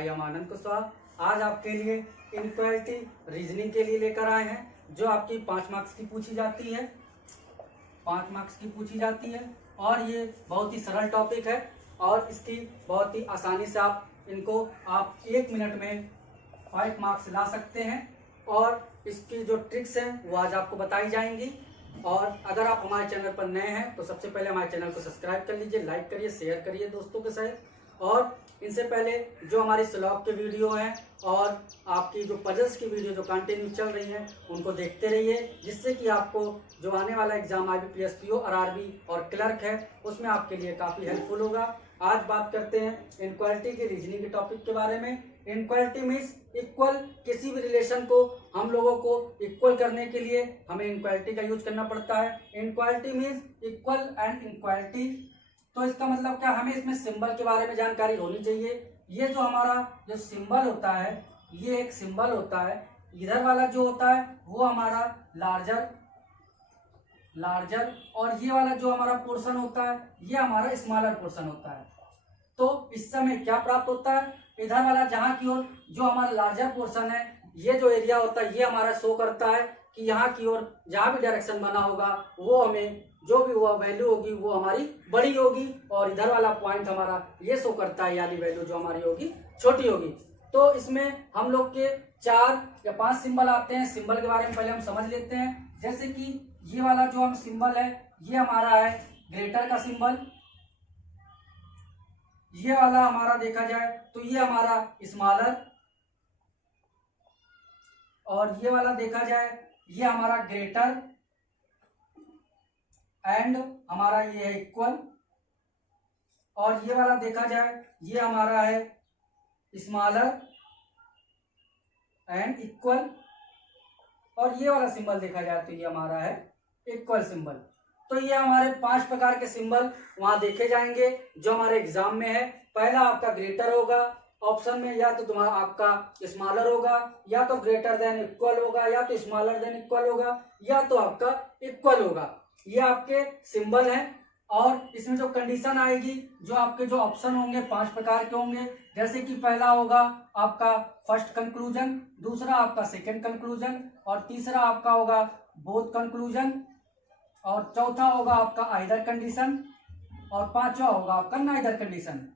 I am आनंद कुशवाहा। आज आपके लिए इनक्वालिटी रीजनिंग के लिए लेकर आए हैं, जो आपकी 5 मार्क्स की पूछी जाती है। 5 मार्क्स की पूछी जाती है और ये बहुत ही सरल टॉपिक है और इसकी बहुत ही आसानी से आप 1 मिनट में 5 मार्क्स ला सकते हैं। और इसकी जो ट्रिक्स हैं वो आज आपको बताई जाएंगी। और अगर आप हमारे चैनल पर नए हैं तो सबसे पहले हमारे चैनल को सब्सक्राइब कर लीजिए, लाइक करिए, शेयर करिए दोस्तों के साथ। और इनसे पहले जो हमारी स्लॉग के वीडियो हैं और आपकी जो पजल्स की वीडियो जो कंटिन्यू चल रही हैं उनको देखते रहिए, जिससे कि आपको जो आने वाला एग्जाम IBPS PO RRB और क्लर्क है उसमें आपके लिए काफ़ी हेल्पफुल होगा। आज बात करते हैं इनक्वालिटी के रीजनिंग के टॉपिक के बारे में। इनक्वालिटी मीन्स इक्वल, किसी भी रिलेशन को हम लोगों को इक्वल करने के लिए हमें इनक्वालिटी का यूज करना पड़ता है। Inequality means equal and inequality. तो इसका मतलब क्या, हमें इसमें सिंबल के बारे में जानकारी होनी चाहिए। ये जो हमारा जो सिंबल होता है, ये एक सिंबल होता है। इधर वाला जो होता है वो हमारा लार्जर और ये वाला जो हमारा पोर्शन होता है ये हमारा स्मॉलर पोर्शन होता है। तो इस समय क्या प्राप्त होता है, इधर वाला जहाँ की ओर जो हमारा लार्जर पोर्शन है, ये जो एरिया होता है ये हमारा शो करता है कि यहाँ की ओर जहाँ भी डायरेक्शन बना होगा वो हमें जो भी वो वैल्यू होगी वो हमारी बड़ी होगी, और इधर वाला पॉइंट हमारा ये शो करता है यानी वैल्यू जो हमारी होगी छोटी होगी। तो इसमें हम लोग के 4 या 5 सिंबल आते हैं। सिंबल के बारे में पहले हम समझ लेते हैं। जैसे कि ये वाला जो हम सिंबल है ये हमारा है ग्रेटर का सिंबल। ये वाला हमारा देखा जाए तो ये हमारा स्मॉलर, और ये वाला देखा जाए ये हमारा ग्रेटर एंड हमारा ये है इक्वल, और ये वाला देखा जाए ये हमारा है स्मॉलर एंड इक्वल, और ये वाला सिंबल देखा जाए तो ये हमारा है इक्वल सिंबल। तो ये हमारे 5 प्रकार के सिंबल वहां देखे जाएंगे जो हमारे एग्जाम में है। पहला आपका ग्रेटर होगा ऑप्शन में, या तो तुम्हारा आपका स्मॉलर होगा, या तो ग्रेटर देन इक्वल होगा, या तो स्मॉलर देन इक्वल होगा, या तो आपका इक्वल होगा। ये आपके सिंबल हैं। और इसमें जो कंडीशन आएगी, जो आपके जो ऑप्शन होंगे 5 प्रकार के होंगे। जैसे कि पहला होगा आपका फर्स्ट कंक्लूजन, दूसरा आपका सेकंड कंक्लूजन, और तीसरा आपका होगा बोथ कंक्लूजन, और चौथा होगा आपका आइदर कंडीशन, और 5वां होगा आपका नाइदर कंडीशन।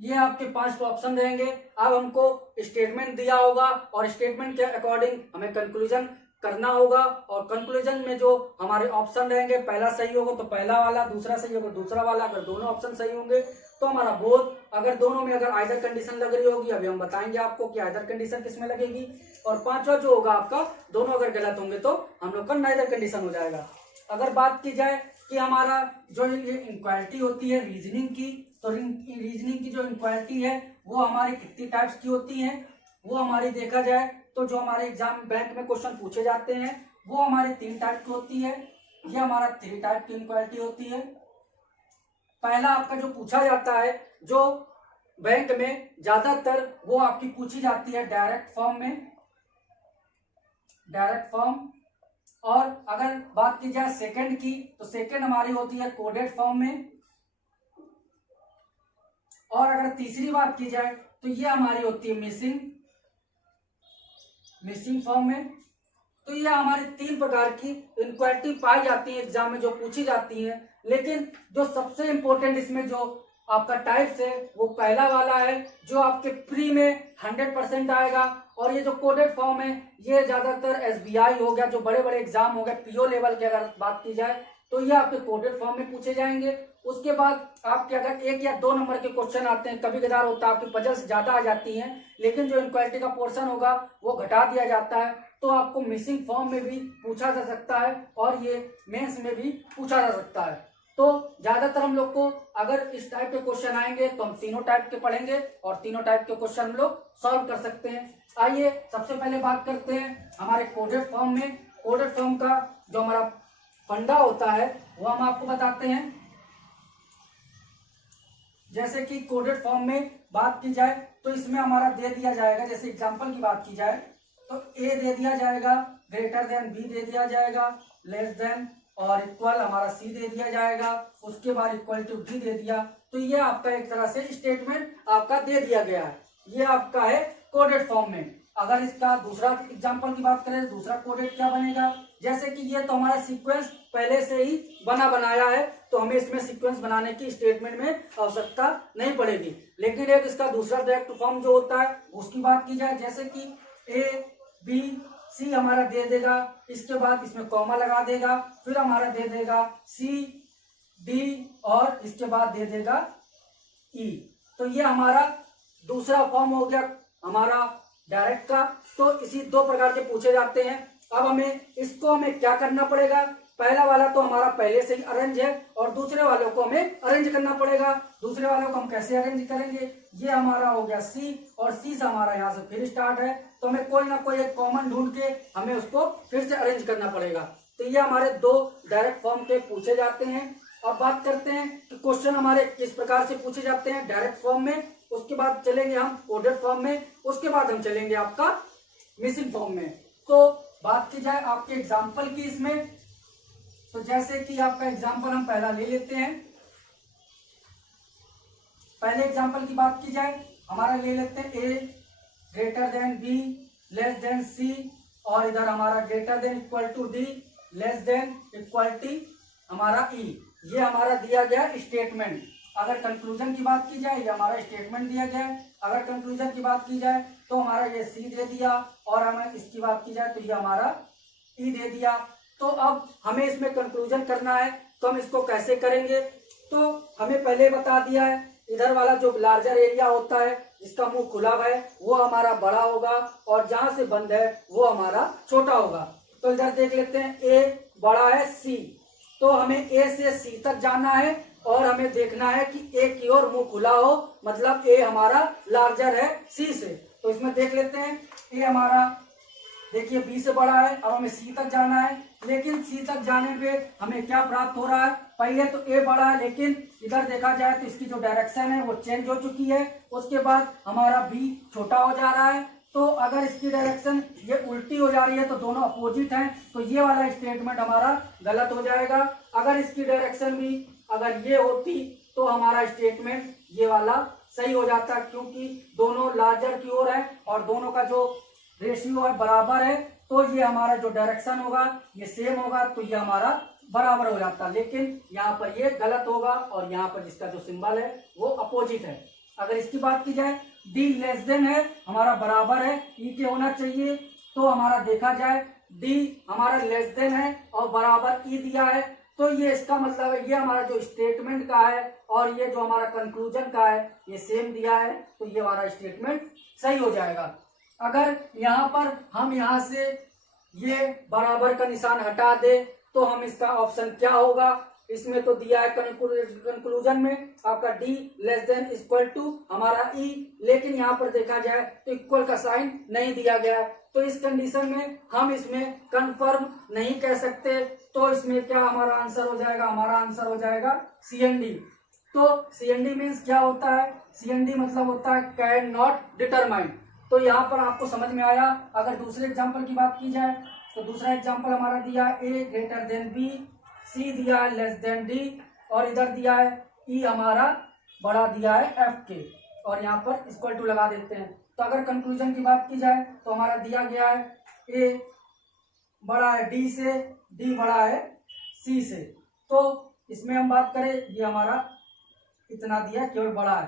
ये आपके 5 ऑप्शन रहेंगे। अब हमको स्टेटमेंट दिया होगा और स्टेटमेंट के अकॉर्डिंग हमें कंक्लूजन करना होगा, और कंक्लूजन में जो हमारे ऑप्शन रहेंगे, पहला सही होगा तो पहला वाला, दूसरा सही होगा दूसरा वाला, अगर दोनों ऑप्शन सही होंगे तो हमारा बोथ, अगर दोनों में अगर आइदर कंडीशन लग रही होगी, अभी हम बताएंगे आपको कि आइदर कंडीशन किस में लगेगी, और 5वां जो होगा आपका दोनों अगर गलत होंगे तो हम लोग का नाइदर कंडीशन हो जाएगा। अगर बात की जाए कि हमारा जो ये इनक्वालिटी होती है रीजनिंग की, तो रीजनिंग की जो इनक्वालिटी है वो हमारी कितनी टाइप्स की होती है, वो हमारी देखा जाए तो जो हमारे एग्जाम बैंक में क्वेश्चन पूछे जाते हैं वो हमारे 3 टाइप की होती है। ये हमारा 3 टाइप की इनक्वालिटी होती है। पहला आपका जो पूछा जाता है जो बैंक में ज्यादातर वो आपकी पूछी जाती है डायरेक्ट फॉर्म में, डायरेक्ट फॉर्म। और अगर बात की जाए सेकंड की तो सेकंड हमारी होती है कोडेड फॉर्म में। और अगर तीसरी बात की जाए तो ये हमारी होती है मिसिंग फॉर्म में। तो ये हमारी 3 प्रकार की इनक्वालिटी पाई जाती है एग्जाम में जो पूछी जाती है। लेकिन जो सबसे इंपॉर्टेंट इसमें जो आपका टाइप्स है वो पहला वाला है जो आपके प्री में 100% आएगा। और ये जो कोडेड फॉर्म है ये ज्यादातर SBI हो गया, जो बड़े बड़े एग्जाम हो गए PO लेवल की अगर बात की जाए तो ये आपके कोडेड फॉर्म में पूछे जाएंगे। उसके बाद आपके अगर 1 या 2 नंबर के क्वेश्चन आते हैं, कभी कदार होता है आपकी पजल्स ज्यादा आ जाती हैं, लेकिन जो इनक्वालिटी का पोर्शन होगा वो घटा दिया जाता है, तो आपको मिसिंग फॉर्म में भी पूछा जा सकता है और ये मेंस में भी पूछा जा सकता है। तो ज्यादातर हम लोग को अगर इस टाइप के क्वेश्चन आएंगे तो हम तीनों टाइप के पढ़ेंगे और तीनों टाइप के क्वेश्चन हम लोग सॉल्व कर सकते हैं। आइए सबसे पहले बात करते हैं हमारे कोडेड फॉर्म में। कोडेड फॉर्म का जो हमारा फंडा होता है वो हम आपको बताते हैं। जैसे कि कोडेड फॉर्म में बात की जाए तो इसमें हमारा दे दिया जाएगा, जैसे एग्जांपल की बात की जाए तो A दे दिया जाएगा, ग्रेटर देन B दे दिया जाएगा, लेस देन और इक्वल हमारा सी दे दिया जाएगा, उसके बाद इक्वल टू डी दे दिया। तो ये आपका एक तरह से स्टेटमेंट आपका दे दिया गया है, ये आपका है कोडेड फॉर्म में। अगर इसका दूसरा एग्जांपल की बात करें, दूसरा कोडेड क्या बनेगा, जैसे कि ये तो हमारा सीक्वेंस पहले से ही बना बनाया है, तो हमें इसमें सीक्वेंस बनाने की स्टेटमेंट में आवश्यकता नहीं पड़ेगी। लेकिन एक इसका दूसरा डायरेक्ट फॉर्म जो होता है उसकी बात की जाए, जैसे कि ए बी सी हमारा दे देगा, इसके बाद इसमें कॉमा लगा देगा, फिर हमारा दे देगा सी डी और इसके बाद दे देगा ई। तो ये हमारा दूसरा फॉर्म हो गया हमारा डायरेक्ट का। तो इसी दो प्रकार के पूछे जाते हैं। अब हमें क्या करना पड़ेगा, पहला वाला तो हमारा पहले से ही अरेंज है और दूसरे वालों को हमें अरेंज करना पड़ेगा। दूसरे वालों को हम कैसे अरेंज करेंगे, ये हमारा हो गया सी और सी से हमारा यहाँ से फिर स्टार्ट है, तो हमें कोई ना कोई एक कॉमन ढूंढ के हमें उसको फिर से अरेंज करना पड़ेगा। तो ये हमारे दो डायरेक्ट फॉर्म के पूछे जाते हैं। अब बात करते हैं कि क्वेश्चन हमारे किस प्रकार से पूछे जाते हैं डायरेक्ट फॉर्म में, उसके बाद चलेंगे हम कोडेड फॉर्म में, उसके बाद हम चलेंगे आपका मिसिंग फॉर्म में। तो बात की जाए आपके एग्जाम्पल की इसमें, तो जैसे कि आपका एग्जाम्पल हम पहला ले लेते हैं। पहले एग्जाम्पल की बात की जाए, हमारा ले लेते हैं A greater than B less than सी, और इधर हमारा greater than equal to D less than equal T हमारा ई। ये हमारा दिया गया स्टेटमेंट। अगर कंक्लूजन की बात की जाए, ये हमारा स्टेटमेंट दिया गया है। अगर कंक्लूजन की बात की जाए तो हमारा ये सी दे दिया, और हमें इसकी बात की जाए तो ये हमारा ई दे दिया। तो अब हमें इसमें कंक्लूजन करना है, तो हम इसको कैसे करेंगे, तो हमें पहले बता दिया है इधर वाला जो लार्जर एरिया होता है जिसका मुंह खुला है वो हमारा बड़ा होगा, और जहां से बंद है वो हमारा छोटा होगा। तो इधर देख लेते हैं, ए बड़ा है सी, तो हमें ए से सी तक जाना है और हमें देखना है कि ए की ओर मुंह खुला हो, मतलब ए हमारा लार्जर है सी से। तो इसमें देख लेते हैं, ए हमारा देखिए बी से बड़ा है, अब हमें सी तक जाना है। लेकिन सी तक जाने पे हमें क्या प्राप्त हो रहा है, पहले तो ए बड़ा है, लेकिन इधर देखा जाए तो इसकी जो डायरेक्शन है वो चेंज हो चुकी है। उसके बाद हमारा बी छोटा हो जा रहा है। तो अगर इसकी डायरेक्शन ये उल्टी हो जा रही है तो दोनों अपोजिट हैं, तो ये वाला स्टेटमेंट हमारा गलत हो जाएगा। अगर इसकी डायरेक्शन भी अगर ये होती तो हमारा स्टेटमेंट ये वाला सही हो जाता, क्योंकि दोनों लार्जर की ओर है और दोनों का जो रेशियो है बराबर है, तो ये हमारा जो डायरेक्शन होगा ये सेम होगा, तो ये हमारा बराबर हो जाता। लेकिन यहाँ पर ये गलत होगा और यहाँ पर जिसका जो सिंबल है वो अपोजिट है। अगर इसकी बात की जाए, डी लेस देन है, हमारा बराबर है ई के होना चाहिए, तो हमारा देखा जाए डी हमारा लेस देन है और बराबर ई दिया है, तो ये इसका मतलब है ये हमारा जो स्टेटमेंट का है और ये जो हमारा कंक्लूजन का है ये सेम दिया है, तो ये हमारा स्टेटमेंट सही हो जाएगा। अगर यहाँ पर हम यहाँ से ये बराबर का निशान हटा दे तो हम इसका ऑप्शन क्या होगा, इसमें तो दिया है कंक्लूजन में आपका D less than equal to हमारा ई, लेकिन यहाँ पर देखा जाए तो इक्वल का साइन नहीं दिया गया। तो इस कंडीशन में हम इसमें कंफर्म नहीं कह सकते, तो इसमें क्या हमारा आंसर हो जाएगा, हमारा आंसर हो जाएगा CND। तो CND मीन्स क्या होता है, CND मतलब होता है कैन नॉट डिटरमाइन। तो यहाँ पर आपको समझ में आया। अगर दूसरे एग्जाम्पल की बात की जाए तो दूसरा एग्जाम्पल हमारा दिया है ए ग्रेटर देन बी, सी दिया है लेस देन डी, और इधर दिया है ई हमारा बड़ा दिया है एफ के, और यहाँ पर इक्वल टू लगा देते हैं। तो अगर कंक्लूजन की बात की जाए तो हमारा दिया गया है ए बड़ा है डी से, डी बड़ा है सी से। तो इसमें हम बात करें ये हमारा इतना दिया केवल बड़ा है।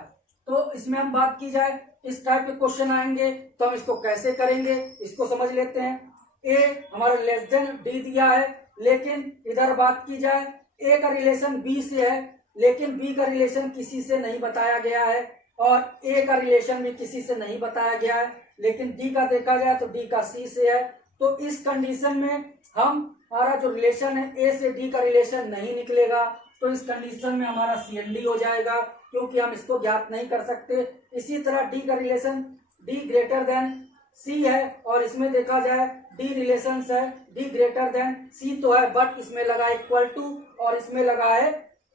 तो इसमें हम बात की जाए इस टाइप के क्वेश्चन आएंगे तो हम इसको कैसे करेंगे, इसको समझ लेते हैं। ए हमारा लेस देन डी दिया है, लेकिन इधर बात की जाए ए का रिलेशन बी से है, लेकिन बी का रिलेशन किसी से नहीं बताया गया है और ए का रिलेशन भी किसी से नहीं बताया गया है, लेकिन डी का देखा जाए तो डी का सी से है। तो इस कंडीशन में हमारा जो रिलेशन है ए से डी का रिलेशन नहीं निकलेगा, तो इस कंडीशन में हमारा CND हो जाएगा, क्योंकि हम इसको ज्ञात नहीं कर सकते। इसी तरह डी का रिलेशन डी ग्रेटर देन सी है, और इसमें देखा जाए डी रिलेशन है डी ग्रेटर देन सी तो है, बट इसमें लगा इक्वल टू और इसमें लगा है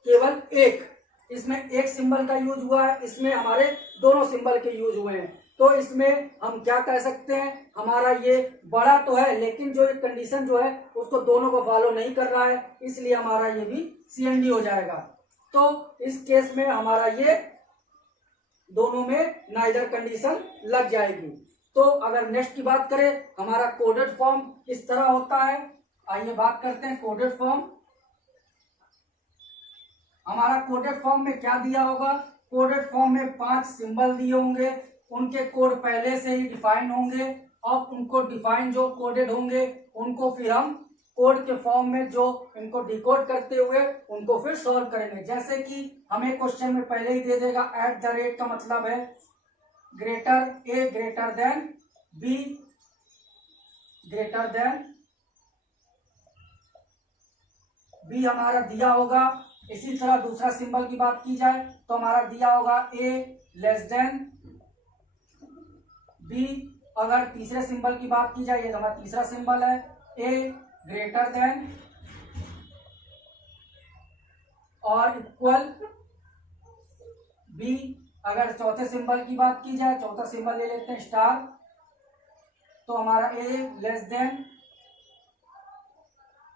केवल एक, इसमें एक सिंबल का यूज हुआ है, इसमें हमारे दोनों सिंबल के यूज हुए हैं। तो इसमें हम क्या कह सकते हैं, हमारा ये बड़ा तो है लेकिन जो एक कंडीशन जो है उसको दोनों को फॉलो नहीं कर रहा है, इसलिए हमारा ये भी CND हो जाएगा। तो इस केस में हमारा ये दोनों में नाइदर कंडीशन लग जाएगी। तो अगर नेक्स्ट की बात करें, हमारा कोडेड फॉर्म किस तरह होता है, आइए बात करते हैं कोडेड फॉर्म। हमारा कोडेड फॉर्म में क्या दिया होगा, कोडेड फॉर्म में 5 सिंबल दिए होंगे, उनके कोड पहले से ही डिफाइन होंगे और उनको डिफाइन जो कोडेड होंगे उनको फिर हम कोड के फॉर्म में जो इनको डिकोड करते हुए उनको फिर सॉल्व करेंगे। जैसे कि हमें क्वेश्चन में पहले ही दे देगा @ का मतलब है greater than B greater than B हमारा दिया होगा। इसी तरह दूसरा सिंबल की बात की जाए तो हमारा दिया होगा A लेस देन बी। अगर तीसरे सिंबल की बात की जाए, ये हमारा तीसरा सिंबल है, A ग्रेटर देन और इक्वल बी। अगर चौथे सिंबल की बात की जाए, चौथा सिंबल ले लेते हैं स्टार, तो हमारा A लेस देन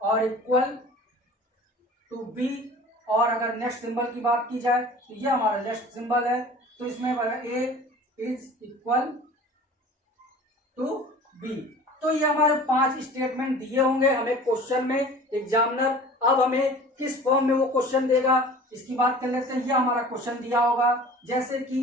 और इक्वल टू बी। और अगर नेक्स्ट सिंबल की बात की जाए तो ये हमारा नेक्स्ट सिंबल है, तो इसमें A is equal to B. तो ये हमारे 5 स्टेटमेंट दिए होंगे हमें क्वेश्चन में एग्जामिनर। अब हमें किस फॉर्म में वो क्वेश्चन देगा इसकी बात कर लेते हैं। ये हमारा क्वेश्चन दिया होगा, जैसे कि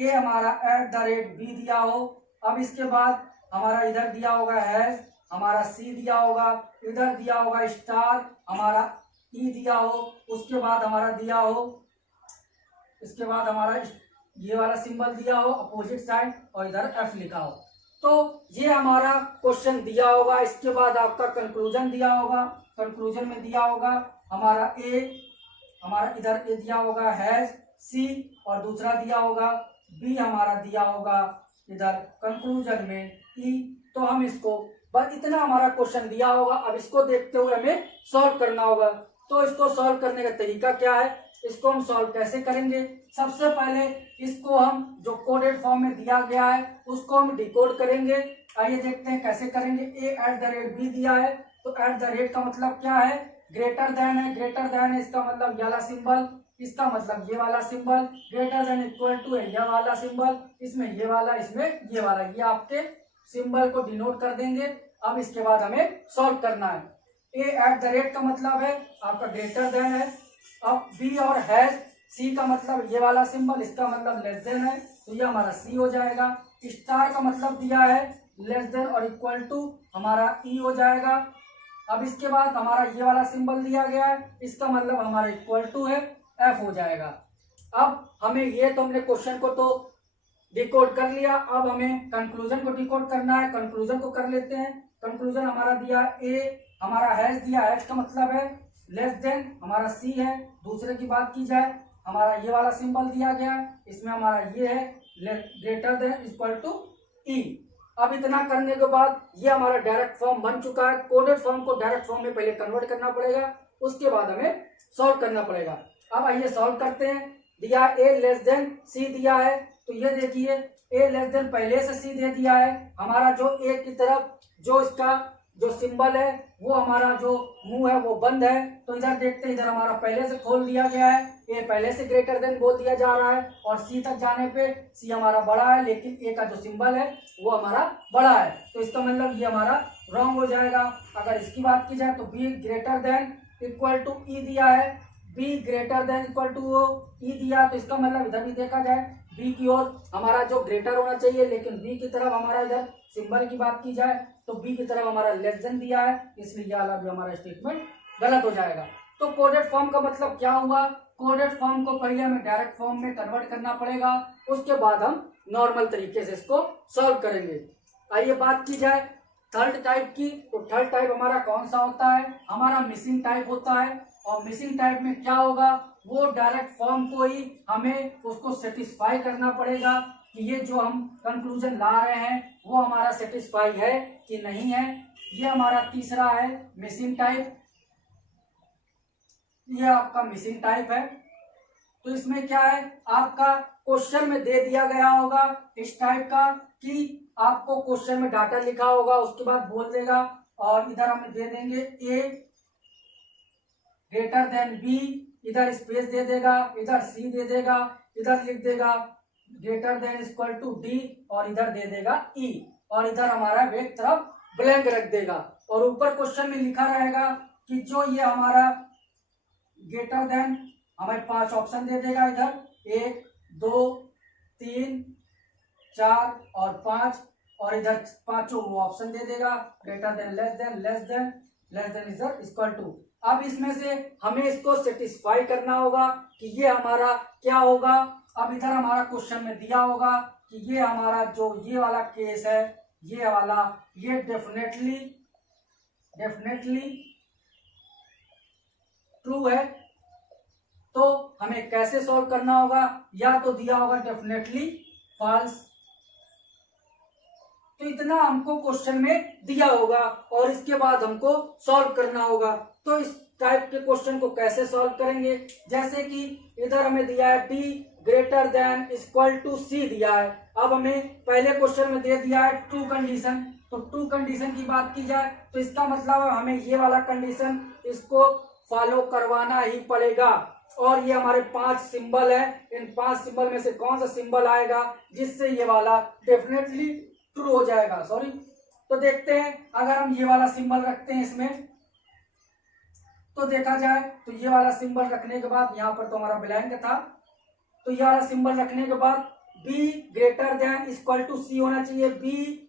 A हमारा @b दिया हो, अब इसके बाद हमारा इधर दिया होगा हैश, हमारा C दिया होगा, इधर दिया होगा स्टार, हमारा E दिया हो, उसके बाद हमारा दिया हो, इसके बाद हमारा ये वाला सिंबल दिया हो अपोजिट साइड और इधर F लिखा हो। तो ये हमारा क्वेश्चन दिया होगा। इसके बाद आपका कंक्लूजन दिया होगा, कंक्लूजन में दिया होगा हमारा A, हमारा इधर A दिया होगा हैश C और दूसरा दिया होगा B, हमारा दिया होगा इधर कंक्लूजन में E। तो हम इसको बस इतना हमारा क्वेश्चन दिया होगा। अब इसको देखते हुए हमें सॉल्व करना होगा। तो इसको सॉल्व करने का तरीका क्या है, इसको हम सॉल्व कैसे करेंगे। सबसे पहले इसको हम जो कोडेड फॉर्म में दिया गया है उसको हम डिकोड करेंगे। आइए देखते हैं कैसे करेंगे। A @ b दिया है तो @ का मतलब क्या है, ग्रेटर देन है, ग्रेटर देन है इसका मतलब ये वाला सिंबल, इसका मतलब ये वाला symbol, greater than equal to है ये वाला सिंबल, इसमें ये वाला, इसमें ये वाला, ये आपके सिंबल को डिनोट कर देंगे। अब इसके बाद हमें सॉल्व करना है। A @ का मतलब है आपका ग्रेटर देन है, अब B और हैश C का मतलब ये वाला सिंबल, इसका मतलब लेस देन है, तो ये हमारा C हो जाएगा। स्टार का मतलब दिया है लेस देन और इक्वल टू, हमारा E हो जाएगा। अब इसके बाद हमारा ये वाला सिंबल दिया गया है, इसका मतलब हमारा इक्वल टू है, F हो जाएगा। अब हमें ये तो हमने क्वेश्चन को तो डिकोड कर लिया, अब हमें कंक्लूजन को डिकोड करना है। कंक्लूजन को कर लेते हैं। कंक्लूजन हमारा दिया A, हमारा हैश दिया, हैश का मतलब है लेस देन, हमारा C है। दूसरे की बात की जाए, हमारा ये वाला सिंबल दिया गया, इसमें हमारा ये है greater than equal to E। अब इतना करने के बाद ये हमारा डायरेक्ट फॉर्म बन चुका है। कोडेड फॉर्म को डायरेक्ट फॉर्म में पहले कन्वर्ट करना पड़ेगा, उसके बाद हमें सॉल्व करना पड़ेगा। अब आइए सॉल्व करते हैं। दिया A लेस देन C दिया है, तो ये देखिए A लेस देन पहले से C दे दिया है। हमारा जो A की तरफ जो इसका जो सिंबल है वो हमारा जो मुंह है वो बंद है, तो इधर देखते हैं, इधर हमारा पहले से खोल दिया गया है। A पहले से ग्रेटर देन बोल दिया जा रहा है और C तक जाने पे C हमारा बड़ा है, लेकिन A का जो सिंबल है वो हमारा बड़ा है, तो इसका मतलब ये हमारा रॉन्ग हो जाएगा। अगर इसकी बात की जाए तो B greater than equal to E दिया है, B greater than equal to E दिया, तो इसका मतलब इधर भी देखा जाए B की ओर हमारा जो ग्रेटर होना चाहिए, लेकिन B की तरफ हमारा इधर सिंबल की बात की जाए तो B की तरफ हमारा लेस देन दिया है, इसलिए ये वाला भी हमारा स्टेटमेंट गलत हो जाएगा। तो कोडेड फॉर्म का मतलब क्या हुआ, कोडेड फॉर्म को पहले हमें डायरेक्ट फॉर्म में कन्वर्ट करना पड़ेगा, उसके बाद हम नॉर्मल तरीके से इसको सॉल्व करेंगे। आइए बात की जाए थर्ड टाइप की, तो थर्ड टाइप हमारा कौन सा होता है, हमारा मिसिंग टाइप होता है। और मिसिंग टाइप में क्या होगा, वो डायरेक्ट फॉर्म को ही हमें उसको सेटिस्फाई करना पड़ेगा कि ये जो हम कंक्लूजन ला रहे हैं वो हमारा सेटिस्फाई है कि नहीं है। ये हमारा तीसरा है मिसिंग टाइप, ये आपका मिसिंग टाइप है। तो इसमें क्या है, आपका क्वेश्चन में दे दिया गया होगा इस टाइप का कि आपको क्वेश्चन में डाटा लिखा होगा, उसके बाद बोल देगा और इधर हम दे देंगे ए ग्रेटर देन बी, इधर स्पेस दे देगा, इधर सी दे देगा, इधर लिख देगा greater than equal to D और इधर दे देगा ई और इधर हमारा एक तरफ ब्लैंक रख देगा और ऊपर क्वेश्चन में लिखा रहेगा कि जो ये हमारा ग्रेटर देन हमें 5 ऑप्शन दे देगा, इधर 1 2 3 4 और 5 और इधर पांचों वो ऑप्शन दे देगा greater than less than less than less than इधर इक्वल टू। अब इसमें से हमें इसको सेटिस्फाई करना होगा कि ये हमारा क्या होगा। अब इधर हमारा क्वेश्चन में दिया होगा कि ये हमारा जो ये वाला केस है, ये वाला ये डेफिनेटली ट्रू है, तो हमें कैसे सॉल्व करना होगा। या तो दिया होगा डेफिनेटली फॉल्स, तो इतना हमको क्वेश्चन में दिया होगा और इसके बाद हमको सॉल्व करना होगा। तो इस टाइप के क्वेश्चन को कैसे सॉल्व करेंगे, जैसे कि इधर हमें दिया है D greater than equal to C दिया है। अब हमें पहले क्वेश्चन में दे दिया है ट्रू कंडीशन, तो ट्रू कंडीशन की बात की जाए तो इसका मतलब है हमें ये वाला कंडीशन इसको फॉलो करवाना ही पड़ेगा। और ये हमारे 5 सिंबल है, इन 5 सिंबल में से कौन सा सिंबल आएगा जिससे ये वाला डेफिनेटली ट्रू हो जाएगा। सॉरी, तो देखते हैं अगर हम ये वाला सिंबल रखते हैं इसमें, तो देखा जाए तो ये वाला सिंबल रखने के बाद यहाँ पर तो हमारा ब्लैंक था, तो ये वाला सिंबल रखने के बाद B greater than equal to C होना चाहिए। बी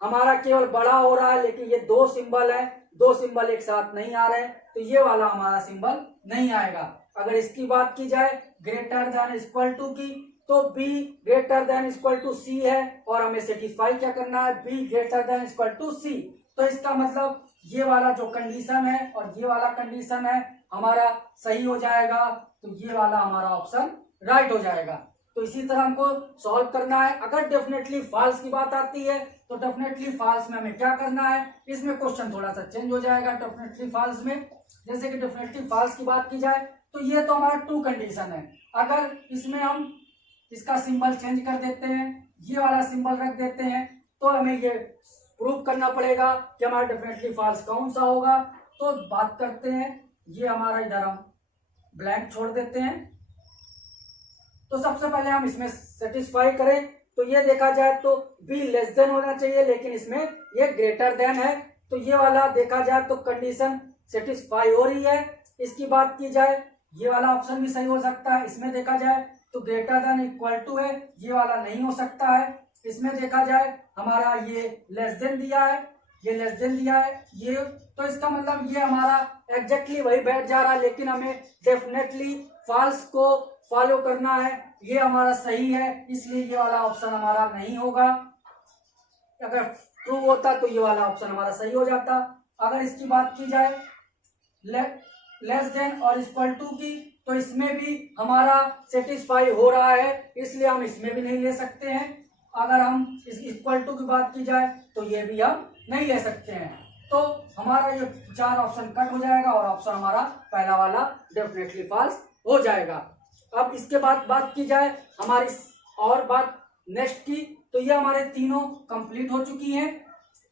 हमारा केवल बड़ा हो रहा है लेकिन ये 2 सिंबल है, 2 सिंबल एक साथ नहीं आ रहे, तो ये वाला हमारा सिंबल नहीं आएगा। अगर इसकी बात की जाए ग्रेटर देन इक्वल टू की, तो b greater than equal to c है और हमें सेटिस्फाई क्या करना है, b greater than equal to c. तो इसका मतलब ये वाला जो कंडीशन है और ये वाला कंडीशन है हमारा सही हो जाएगा, तो ये वाला हमारा ऑप्शन राइट हो जाएगा। तो इसी तरह हमको सॉल्व करना है। अगर डेफिनेटली फॉल्स की बात आती है तो डेफिनेटली फॉल्स में हमें क्या करना है, इसमें क्वेश्चन थोड़ा सा चेंज हो जाएगा। डेफिनेटली फॉल्स में जैसे कि डेफिनेटली फॉल्स की बात की जाए तो ये तो हमारा ट्रू कंडीशन है। अगर इसमें हम इसका सिंबल चेंज कर देते हैं, ये वाला सिंबल रख देते हैं, तो हमें ये प्रूव करना पड़ेगा कि हमारा डेफिनेटली फॉल्स कौन सा होगा। तो बात करते हैं, ये हमारा इधर हम ब्लैंक छोड़ देते हैं। तो सबसे पहले हम इसमें सेटिस्फाई करें तो ये देखा जाए तो b लेस देन होना चाहिए, लेकिन इसमें ये ग्रेटर देन है, तो ये वाला देखा जाए तो कंडीशन सेटिस्फाई हो रही है। इसकी बात की जाए ये वाला ऑप्शन भी सही हो सकता है। इसमें देखा जाए तो ग्रेटर देन इक्वल टू है, ये वाला नहीं हो सकता है। इसमें देखा जाए हमारा ये लेस देन दिया है, ये लेस देन दिया है, ये तो इसका मतलब ये हमारा एग्जैक्टली वही बैठ जा रहा है, लेकिन हमें डेफिनेटली फॉल्स को फॉलो करना है, ये हमारा सही है, इसलिए ये वाला ऑप्शन हमारा नहीं होगा। अगर ट्रू होता तो ये वाला ऑप्शन हमारा सही हो जाता। अगर इसकी बात की जाए लेस देन और इक्वल टू की, तो इसमें भी हमारा सेटिस्फाई हो रहा है, इसलिए हम इसमें भी नहीं ले सकते हैं। अगर हम इस इक्वल टू की बात की जाए तो ये भी हम नहीं ले सकते हैं। तो हमारा ये 4 ऑप्शन कट हो जाएगा और ऑप्शन हमारा पहला वाला डेफिनेटली फॉल्स हो जाएगा। अब इसके बाद बात की जाए हमारी और बात नेक्स्ट की, तो ये हमारे तीनों कंप्लीट हो चुकी हैं।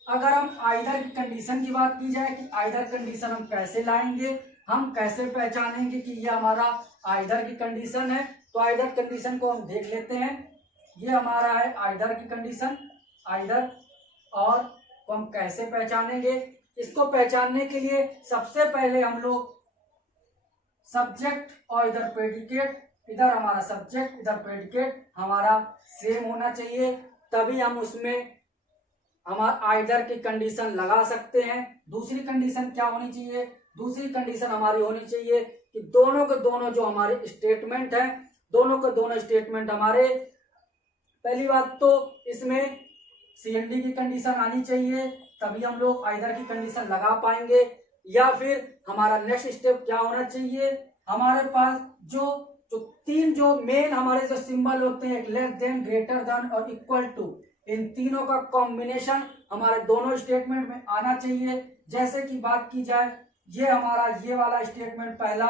अगर हम आइदर की कंडीशन की बात की जाए कि आइदर कंडीशन हम कैसे लाएंगे, हम कैसे पहचानेंगे कि ये हमारा आइदर की कंडीशन है, तो आइदर कंडीशन को हम देख लेते हैं। ये हमारा है आइदर की कंडीशन, आइदर, और को हम कैसे पहचानेंगे। इसको पहचानने के लिए सबसे पहले हम लोग सब्जेक्ट और इधर प्रेडिकेट, इधर हमारा सब्जेक्ट इधर प्रेडिकेट हमारा सेम होना चाहिए, तभी हम उसमें हमारा आइदर की कंडीशन लगा सकते हैं। दूसरी कंडीशन क्या होनी चाहिए, दूसरी कंडीशन हमारी होनी चाहिए कि दोनों के दोनों जो हमारे स्टेटमेंट हैं, दोनों के दोनों स्टेटमेंट हमारे, पहली बात तो इसमें CND की कंडीशन आनी चाहिए, तभी हम लोग आइदर की कंडीशन लगा पाएंगे। या फिर हमारा नेक्स्ट स्टेप क्या होना चाहिए, हमारे पास जो तीन जो मेन हमारे जो सिंबल होते हैं, लेस देन, ग्रेटर देन और इक्वल टू, इन तीनों का कॉम्बिनेशन हमारे दोनों स्टेटमेंट में आना चाहिए। जैसे कि बात की जाए ये हमारा ये वाला स्टेटमेंट पहला,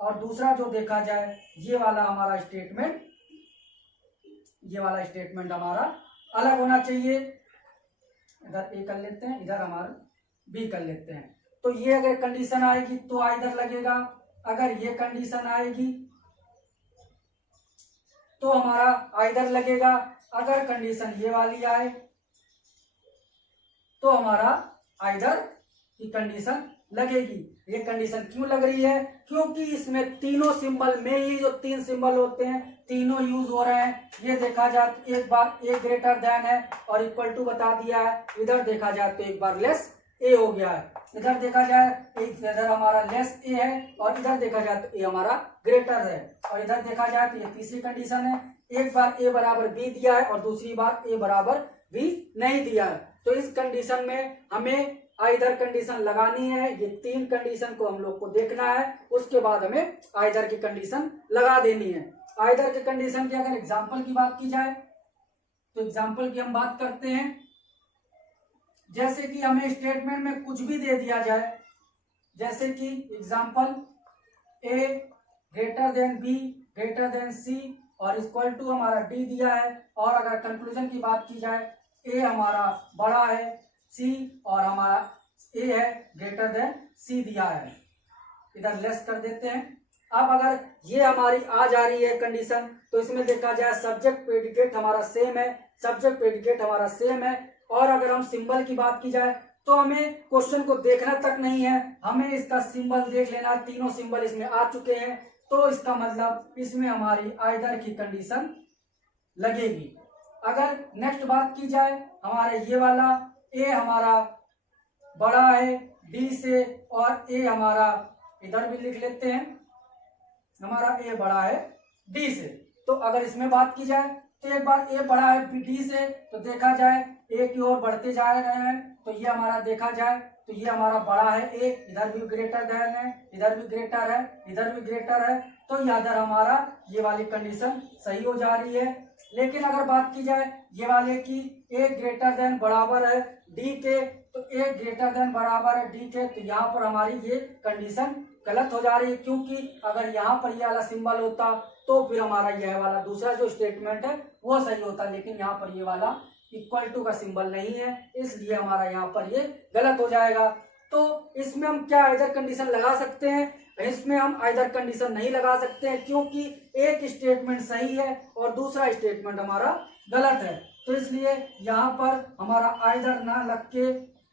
और दूसरा जो देखा जाए ये वाला हमारा स्टेटमेंट ये वाला स्टेटमेंट हमारा अलग होना चाहिए। इधर ए कर लेते हैं, इधर हमारा बी कर लेते हैं। तो ये अगर कंडीशन आएगी तो आ इधर लगेगा, अगर ये कंडीशन आएगी तो हमारा आ इधर लगेगा, अगर कंडीशन ये वाली आए तो हमारा आ इधर की कंडीशन लगेगी। ये कंडीशन क्यों लग रही है? क्योंकि इसमें तीनों सिंबल, मेनली जो 3 सिंबल होते हैं तीनों यूज हो रहे हैं। ये देखा जाए तो एक बार ए ग्रेटर देन है और इक्वल टू बता दिया है, इधर देखा जाए तो एक बार लेस ए हो गया है, इधर देखा जाए इधर हमारा लेस ए है और इधर देखा जाए तो ए हमारा ग्रेटर है, और इधर देखा जाए तो ये तीसरी कंडीशन है, एक बार ए बराबर बी दिया है और दूसरी बार ए बराबर बी नहीं दिया है। तो इस कंडीशन में हमें आइदर कंडीशन लगानी है। ये 3 कंडीशन को हम लोग को देखना है, उसके बाद हमें आइदर की कंडीशन लगा देनी है। आइदर की कंडीशन की अगर एग्जांपल की बात की जाए तो एग्जांपल की हम बात करते हैं। जैसे कि हमें स्टेटमेंट में कुछ भी दे दिया जाए, जैसे कि example a greater than B greater than सी और इक्वल टू हमारा डी दिया है, और अगर कंक्लूजन की बात की जाए ए हमारा बड़ा है सी और हमारा ए है ग्रेटर देन सी दिया है, इधर लेस कर देते हैं। अब अगर ये हमारी आ जा रही है कंडीशन तो इसमें देखा जाए सब्जेक्ट प्रेडिकेट हमारा सेम है, सब्जेक्ट प्रेडिकेट हमारा सेम है, और अगर हम सिंबल की बात की जाए तो हमें क्वेश्चन को देखना तक नहीं है, हमें इसका सिंबल देख लेना, तीनों सिंबल इसमें आ चुके हैं, तो इसका मतलब इसमें हमारी आइदर की कंडीशन लगेगी। अगर नेक्स्ट बात की जाए हमारे ये वाला ए हमारा बड़ा है डी से और ए हमारा इधर भी लिख लेते हैं, हमारा ए बड़ा है डी से, तो अगर इसमें बात की जाए तो एक बार ए बड़ा है डी से तो देखा जाए ए की ओर बढ़ते जा रहे हैं, तो ये हमारा देखा जाए तो ये हमारा बड़ा है ए, इधर भी ग्रेटर देन है, इधर भी ग्रेटर है, इधर भी ग्रेटर है, तो इधर हमारा ये वाली कंडीशन सही हो जा रही है। लेकिन अगर बात की जाए ये वाले की ए ग्रेटर देन बराबर है डी के, तो ए ग्रेटर देन बराबर है डी के, तो यहाँ पर हमारी ये कंडीशन गलत हो जा रही है, क्योंकि अगर यहाँ पर ये वाला सिंबल होता तो फिर हमारा यह वाला दूसरा जो स्टेटमेंट है वो सही होता, लेकिन यहाँ पर ये वाला इक्वल टू का सिंबल नहीं है, इसलिए हमारा यहाँ पर ये गलत हो जाएगा। तो इसमें हम क्या आइदर कंडीशन लगा सकते हैं? इसमें हम आइदर कंडीशन नहीं लगा सकते हैं, क्योंकि एक स्टेटमेंट सही है और दूसरा स्टेटमेंट हमारा गलत है, तो इसलिए यहाँ पर हमारा आइदर ना लग के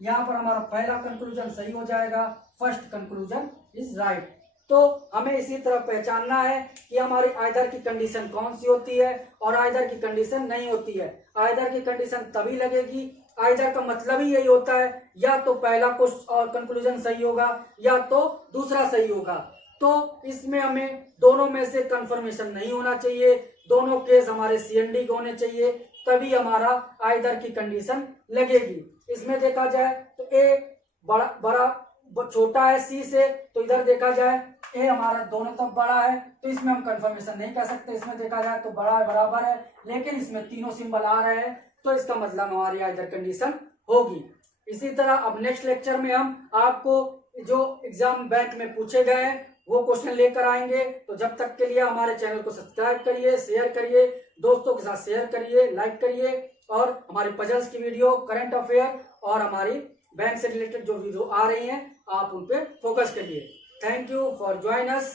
यहाँ पर हमारा पहला कंक्लूजन सही हो जाएगा, फर्स्ट कंक्लूजन इज राइट। तो हमें इसी तरह पहचानना है कि हमारी आइदर की कंडीशन कौन सी होती है और आइदर की कंडीशन नहीं होती है। आइदर की कंडीशन तभी लगेगी, आइदर का मतलब ही यही होता है या तो पहला क्वेश्चन और कंक्लूजन सही होगा या तो दूसरा सही होगा। तो इसमें हमें दोनों में से कंफर्मेशन नहीं होना चाहिए, दोनों केस हमारे सीएनडी के होने चाहिए, तभी हमारा आइदर की कंडीशन लगेगी। इसमें देखा जाए तो ए बड़ा छोटा है सी से, तो इधर देखा जाए ए हमारा दोनों तरफ बड़ा है, तो इसमें हम कंफर्मेशन नहीं कर सकते। इसमें देखा जाए तो बड़ा है बराबर है, लेकिन इसमें तीनों सिंबल आ रहे हैं, तो इसका मतलब हमारी आइदर कंडीशन होगी। इसी तरह अब नेक्स्ट लेक्चर में हम आपको जो एग्जाम बैंक में पूछे गए हैं वो क्वेश्चन लेकर आएंगे। तो जब तक के लिए हमारे चैनल को सब्सक्राइब करिए, शेयर करिए, दोस्तों के साथ शेयर करिए, लाइक करिए, और हमारी पजल्स की वीडियो, करंट अफेयर और हमारी बैंक से रिलेटेड जो वीडियो आ रही हैं आप उन पे फोकस करिए। Thank you for join us.